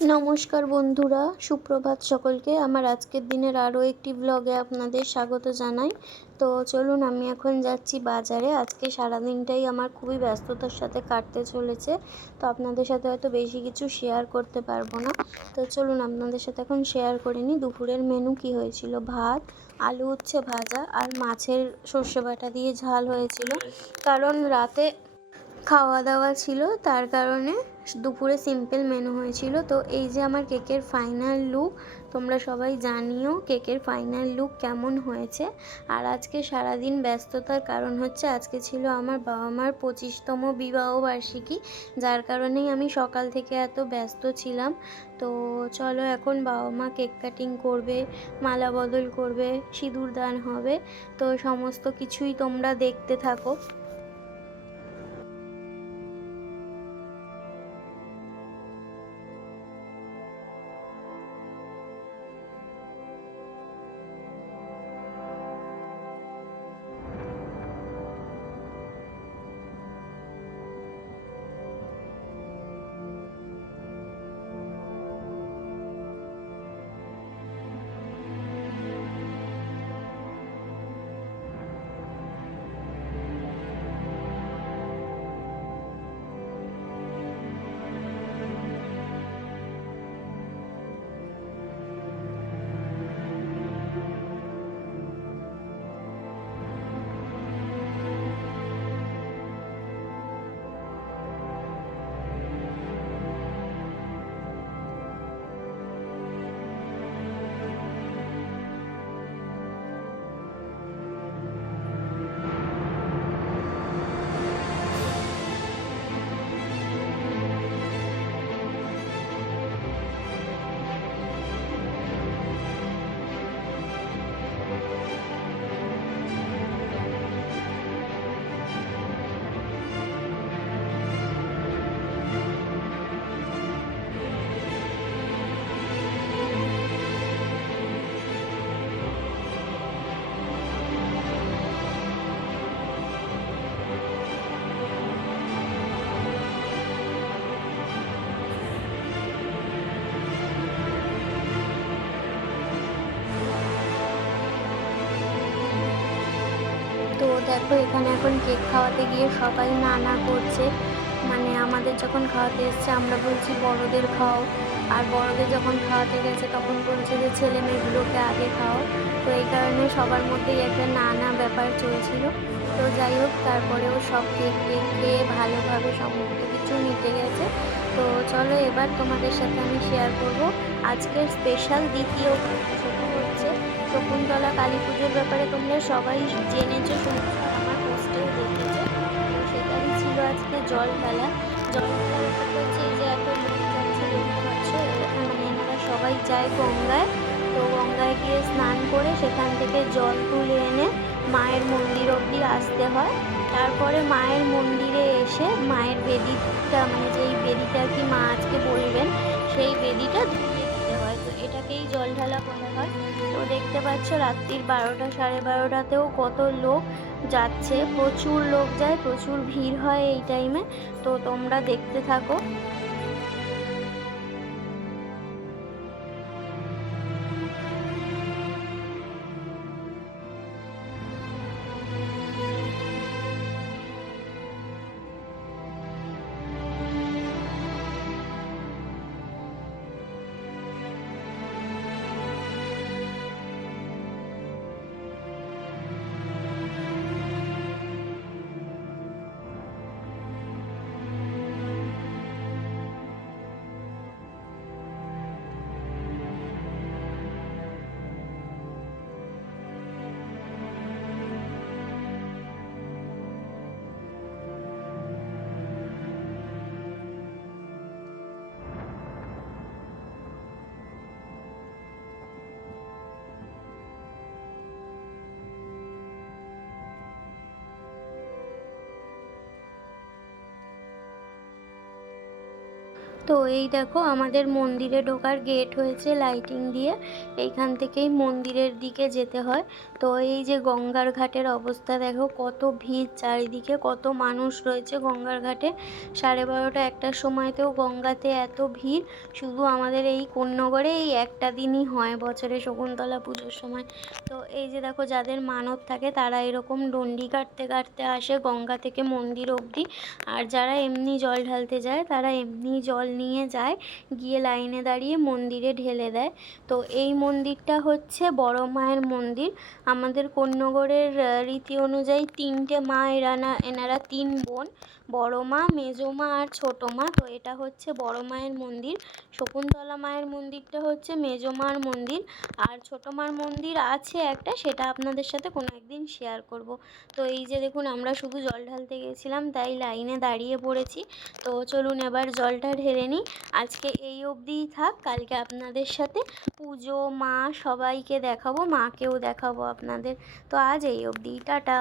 নমস্কার বন্ধুরা, সুপ্রভাত সকলকে। আমার আজকের দিনের আরও একটি ব্লগে আপনাদের স্বাগত জানাই। তো চলুন, আমি এখন যাচ্ছি বাজারে। আজকে সারাদিনটাই আমার খুবই ব্যস্ততার সাথে কাটতে চলেছে। তো আপনাদের সাথে হয়তো বেশি কিছু শেয়ার করতে পারব না। তো চলুন, আপনাদের সাথে এখন শেয়ার করে নিই। দুপুরের মেনু কি হয়েছিল? ভাত, আলু উচ্ছে ভাজা, আর মাছের সর্ষে বাটা দিয়ে ঝাল হয়েছিল। কারণ রাতে খাওয়া দাওয়া ছিল, তার কারণে দুপুরে সিম্পল মেনু হয়েছিল। তো এই যে আমার কেকের ফাইনাল লুক তোমরা সবাই জানিও কেকের ফাইনাল লুক কেমন হয়েছে। আর আজকে সারাদিন ব্যস্ততার কারণ হচ্ছে, আজকে ছিল আমার বাবা মার পঁচিশতম বিবাহবার্ষিকী যার কারণেই আমি সকাল থেকে এত ব্যস্ত ছিলাম। তো চলো এখন বাবা মা কেক কাটিং করবে, মালা বদল করবে, সিঁদুর দান হবে। তো সমস্ত কিছুই তোমরা দেখতে থাকো। দেখো, এখানে এখন কেক খাওয়াতে গিয়ে সবাই না না করছে। মানে আমাদের যখন খাওয়াতে এসছে, আমরা বলছি, বড়দের খাও। আর বড়দের যখন খাওয়াতে গেছে, তখন বলছে যে, ছেলে মেয়েগুলোকে আগে খাও। তো এই কারণে সবার মধ্যেই একটা নানা ব্যাপার চলছিল। তো যাই হোক, তারপরেও সব কেক টেক খেয়ে ভালোভাবে সমস্ত কিছু নিতে গেছে। তো চলো, এবার তোমাদের সাথে আমি শেয়ার করব। আজকের স্পেশাল দ্বিতীয় হচ্ছে। শকুন্তলা কালী পুজোর ব্যাপারে তোমরা সবাই জেনেছো, শুনেছো। জল ফেলা জল হচ্ছে যে লোক যাচ্ছে দেখতে মানে এনারা সবাই যায় গঙ্গায়। তো গঙ্গায় গিয়ে স্নান করে সেখান থেকে জল তুলে এনে মায়ের মন্দির অবধি আসতে হয়। তারপরে মায়ের মন্দিরে এসে মায়ের বেদিটা মানে যেই বেদিটা কি মা আজকে বলবেন, সেই বেদিটা ধুয়ে দিতে হয়। তো এটাকেই জল ঢালা বলা হয়। তো দেখতে পাচ্ছ রাত্রির বারোটা, সাড়ে বারোটাতেও কত লোক যাচ্ছে প্রচুর লোক যায় প্রচুর ভিড় হয় এই টাইমে তো তোমরা দেখতে থাকো। তো এই দেখো আমাদের মন্দিরে ঢোকার গেট হয়েছে লাইটিং দিয়ে। এইখান থেকেই মন্দিরের দিকে যেতে হয়। তো এই যে গঙ্গার ঘাটের অবস্থা দেখো, কত ভিড় চারিদিকে, কত মানুষ রয়েছে গঙ্গার ঘাটে। সাড়ে বারোটা একটার সময়তেও গঙ্গাতে এত ভিড়। শুধু আমাদের এই কোন্নগরে এই একটা দিনই হয় বছরে শকুন্তলা পুজোর সময়। তো এই যে দেখো যাদের মানত থাকে তারা এরকম ডন্ডি কাটতে কাটতে আসে গঙ্গা থেকে মন্দির অবধি। আর যারা এমনি জল ঢালতে যায় তারা এমনি জল নিয়ে যায়, গিয়ে লাইনে দাঁড়িয়ে মন্দিরে ঢেলে দেয়। তো এই মন্দিরটা হচ্ছে বড় মায়ের মন্দির। আমাদের কোন্নগরের রীতি অনুযায়ী তিনটে মা এরানা এনারা তিন বোন। বড় মা, মেজো মা আর ছোটো মা। তো এটা হচ্ছে বড় মায়ের মন্দির। শকুন্তলা মায়ের মন্দিরটা হচ্ছে মেজো মার মন্দির। আর ছোটো মার মন্দির আছে একটা, সেটা আপনাদের সাথে কোনো একদিন শেয়ার করব। তো এই যে দেখুন, আমরা শুধু জল ঢালতে গেছিলাম, তাই লাইনে দাঁড়িয়ে পড়েছি। তো চলুন এবার জলটা ঢেলে নিই। আজকে এই অবধিই থাক, কালকে আপনাদের সাথে পুজো, মা সবাইকে দেখাবো, মাকেও দেখাবো আপনাদের। তো আজ এই অবধি, টাটা।